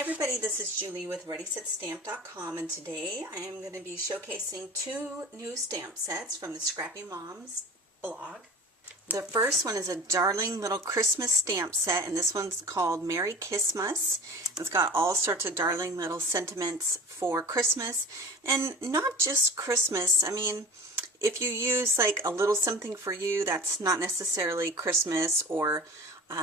Hi everybody, this is Julie with ReadySetStamp.com, and today I am going to be showcasing two new stamp sets from the Scrappy Mom's blog. The first one is a darling little Christmas stamp set, and this one's called Merry Kissmas. It's got all sorts of darling little sentiments for Christmas, and not just Christmas. I mean, if you use like a little something for you, that's not necessarily Christmas, or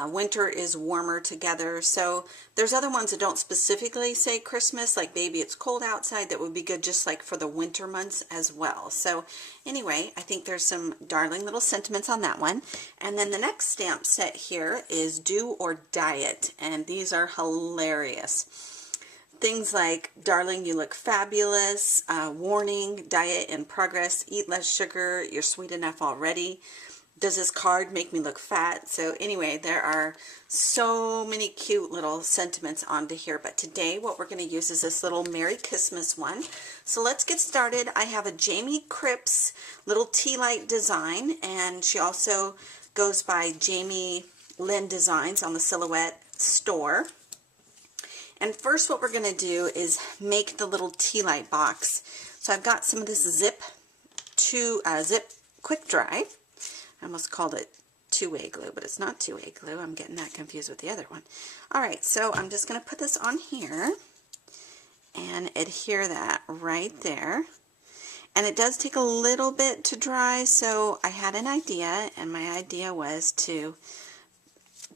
winter is warmer together. So there's other ones that don't specifically say Christmas, like Baby It's Cold Outside, that would be good just like for the winter months as well. So anyway, I think there's some darling little sentiments on that one. And then the next stamp set here is Do or Diet, and these are hilarious. Things like, darling, you look fabulous, warning, diet in progress, eat less sugar, you're sweet enough already. Does this card make me look fat? So anyway, there are so many cute little sentiments onto here, but today what we're going to use is this little Merry Kissmas one. So let's get started. I have a Jamie Cripps little tea light design, and she also goes by Jamie Lynn Designs on the Silhouette store. And first what we're going to do is make the little tea light box. So I've got some of this zip quick dry. I almost called it two-way glue, but it's not two-way glue. I'm getting that confused with the other one. Alright, so I'm just going to put this on here and adhere that right there. And it does take a little bit to dry, so I had an idea, and my idea was to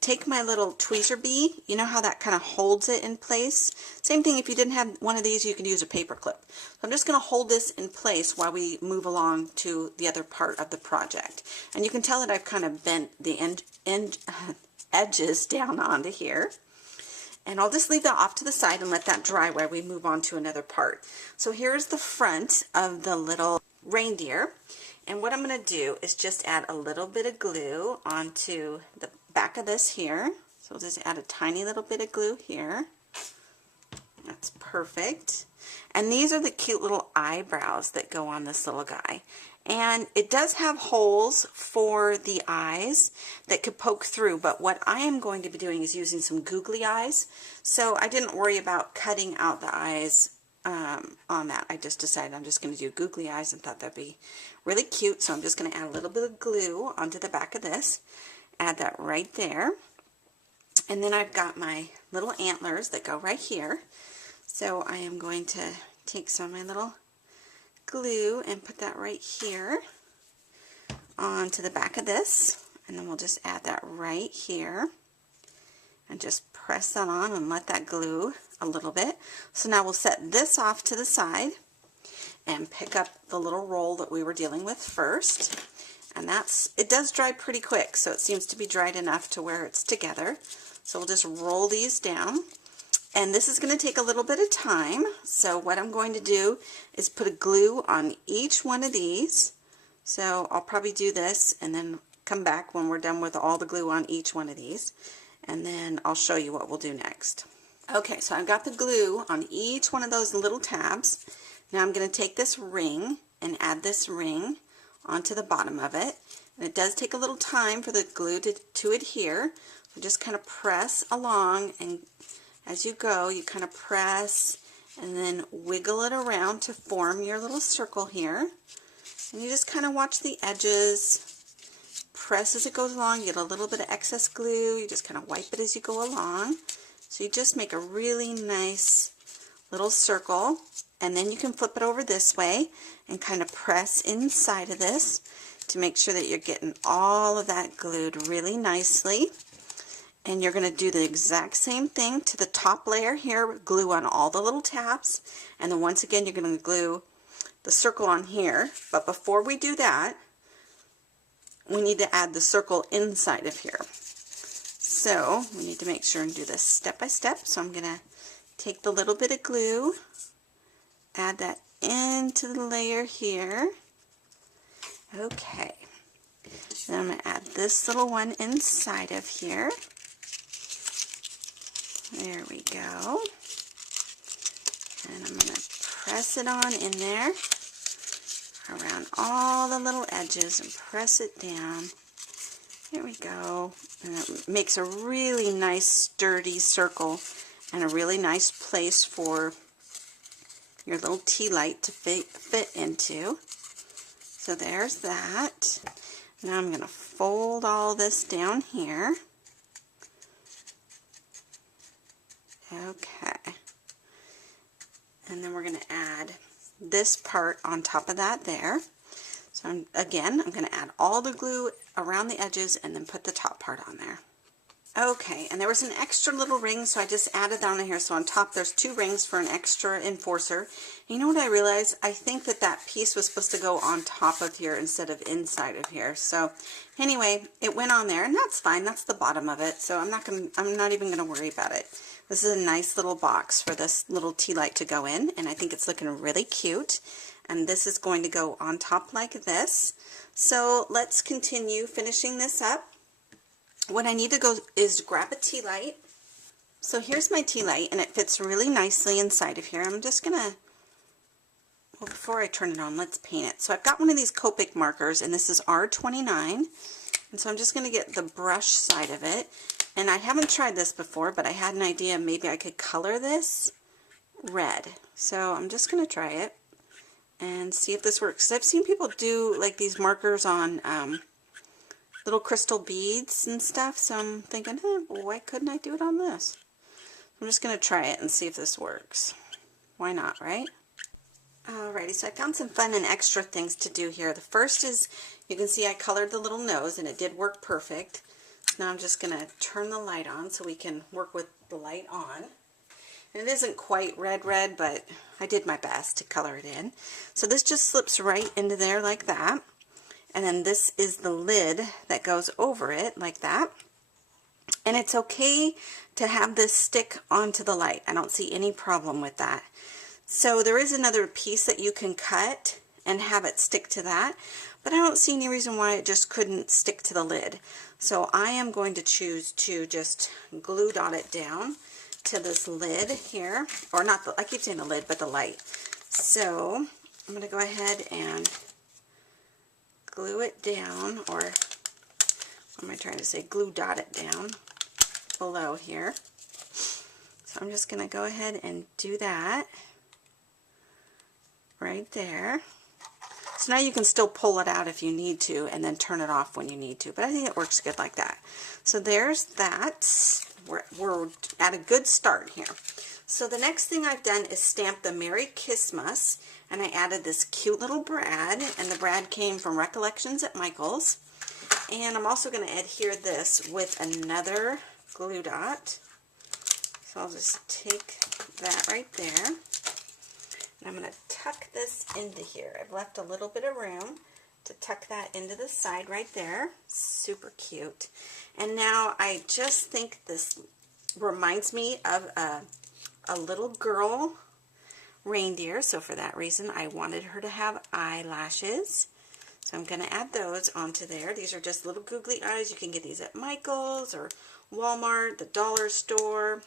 take my little tweezer bee. You know how that kind of holds it in place? Same thing, if you didn't have one of these, you could use a paper clip. So I'm just going to hold this in place while we move along to the other part of the project. And you can tell that I've kind of bent the edges down onto here. And I'll just leave that off to the side and let that dry while we move on to another part. So here's the front of the little reindeer. And what I'm going to do is just add a little bit of glue onto the back of this here. So we'll just add a tiny little bit of glue here. That's perfect. And these are the cute little eyebrows that go on this little guy. And it does have holes for the eyes that could poke through, but what I am going to be doing is using some googly eyes. So I didn't worry about cutting out the eyes on that. I just decided I'm just going to do googly eyes and thought that'd be really cute. So I'm just going to add a little bit of glue onto the back of this. Add that right there. And then I've got my little antlers that go right here. So I am going to take some of my little glue and put that right here onto the back of this. And then we'll just add that right here. And just press that on and let that glue a little bit. So now we'll set this off to the side and pick up the little roll that we were dealing with first. And it does dry pretty quick, so it seems to be dried enough to where it's together. So we'll just roll these down. And this is going to take a little bit of time. So what I'm going to do is put a glue on each one of these. So I'll probably do this and then come back when we're done with all the glue on each one of these. And then I'll show you what we'll do next. Okay, so I've got the glue on each one of those little tabs. Now I'm going to take this ring and add this ring onto the bottom of it. And it does take a little time for the glue to adhere. So just kind of press along, and as you go, you kind of press and then wiggle it around to form your little circle here. And you just kind of watch the edges. Press as it goes along. You get a little bit of excess glue. You just kind of wipe it as you go along. So you just make a really nice little circle, and then you can flip it over this way and kind of press inside of this to make sure that you're getting all of that glued really nicely. And you're going to do the exact same thing to the top layer here, glue on all the little tabs, and then once again you're going to glue the circle on here. But before we do that, we need to add the circle inside of here. So we need to make sure and do this step by step. So I'm going to take the little bit of glue, add that into the layer here. Okay. Then I'm going to add this little one inside of here. There we go. And I'm going to press it on in there around all the little edges and press it down. There we go. And it makes a really nice sturdy circle and a really nice place for your little tea light to fit into. So there's that. Now I'm going to fold all this down here. Okay. And then we're going to add this part on top of that there. So I'm going to add all the glue around the edges and then put the top part on there. Okay, and there was an extra little ring, so I just added down here. So on top there's 2 rings for an extra enforcer. You know what I realized? I think that piece was supposed to go on top of here instead of inside of here. So anyway, it went on there, and that's fine. That's the bottom of it. So I'm not even gonna worry about it. This is a nice little box for this little tea light to go in, and I think it's looking really cute. And this is going to go on top like this. So let's continue finishing this up. What I need to go is grab a tea light. So here's my tea light, and it fits really nicely inside of here. I'm just gonna, well, before I turn it on, let's paint it. So I've got one of these Copic markers, and this is R29, and so I'm just gonna get the brush side of it. And I haven't tried this before, but I had an idea maybe I could color this red. So I'm just gonna try it and see if this works. 'Cause I've seen people do like these markers on little crystal beads and stuff, so I'm thinking, why couldn't I do it on this? I'm just going to try it and see if this works. Why not, right? Alrighty, so I found some fun and extra things to do here. The first is, you can see I colored the little nose, and it did work perfect. Now I'm just going to turn the light on so we can work with the light on. And it isn't quite red, but I did my best to color it in. So this just slips right into there like that. And then this is the lid that goes over it like that. And it's okay to have this stick onto the light. I don't see any problem with that. So there is another piece that you can cut and have it stick to that, but I don't see any reason why it just couldn't stick to the lid. So I am going to choose to just glue dot it down to this lid here, or not the, I keep saying the lid, but the light. So I'm going to go ahead and glue it down, or what am I trying to say? Glue dot it down below here. So I'm just going to go ahead and do that right there. So now you can still pull it out if you need to, and then turn it off when you need to. But I think it works good like that. So there's that. We're at a good start here. So the next thing I've done is stamp the Merry Kissmas, and I added this cute little brad, and the brad came from Recollections at Michael's. And I'm also going to adhere this with another glue dot. So I'll just take that right there, and I'm going to tuck this into here. I've left a little bit of room to tuck that into the side right there. Super cute. And now I just think this reminds me of a little girl reindeer, so for that reason I wanted her to have eyelashes. So I'm going to add those onto there. These are just little googly eyes. You can get these at Michael's or Walmart, the dollar store.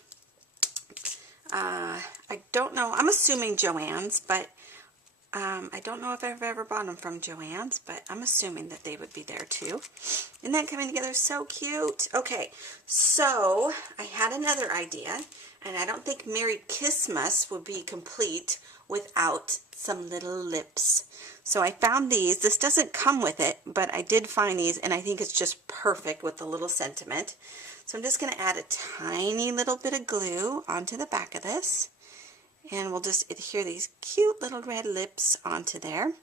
I don't know. I'm assuming Joann's, but I don't know if I've ever bought them from Joann's, but I'm assuming that they would be there too. Isn't that coming together so cute? Okay, so I had another idea, and I don't think Merry Kissmas would be complete without some little lips. So I found these. This doesn't come with it, but I did find these, and I think it's just perfect with the little sentiment. So I'm just going to add a tiny little bit of glue onto the back of this. And we'll just adhere these cute little red lips onto there.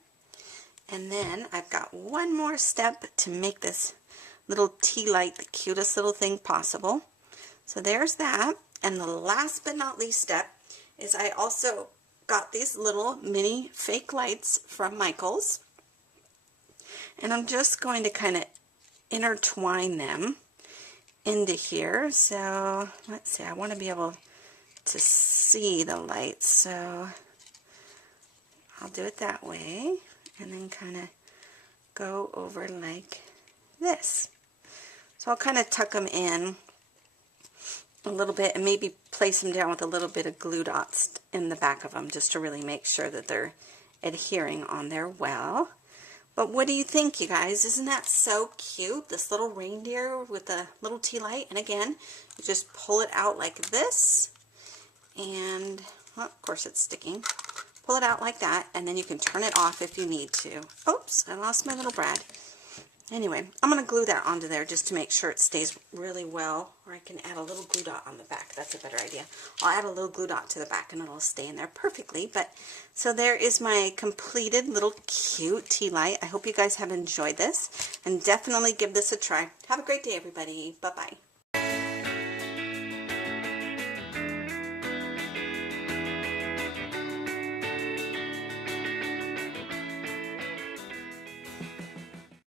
And then I've got one more step to make this little tea light the cutest little thing possible. So there's that. And the last but not least step is I also got these little mini fake lights from Michael's. And I'm just going to kind of intertwine them into here. So let's see, I want to be able to see the lights, so I'll do it that way, and then kind of go over like this. So I'll kind of tuck them in a little bit and maybe place them down with a little bit of glue dots in the back of them, just to really make sure that they're adhering on there well. But what do you think, you guys? Isn't that so cute? This little reindeer with a little tea light, and again, you just pull it out like this, And, well, of course it's sticking. Pull it out like that, and then you can turn it off if you need to. Oops, I lost my little brad. Anyway, I'm going to glue that onto there just to make sure it stays really well. Or I can add a little glue dot on the back. That's a better idea. I'll add a little glue dot to the back and it'll stay in there perfectly. But so there is my completed little cute tea light. I hope you guys have enjoyed this and definitely give this a try. Have a great day, everybody. Bye-bye.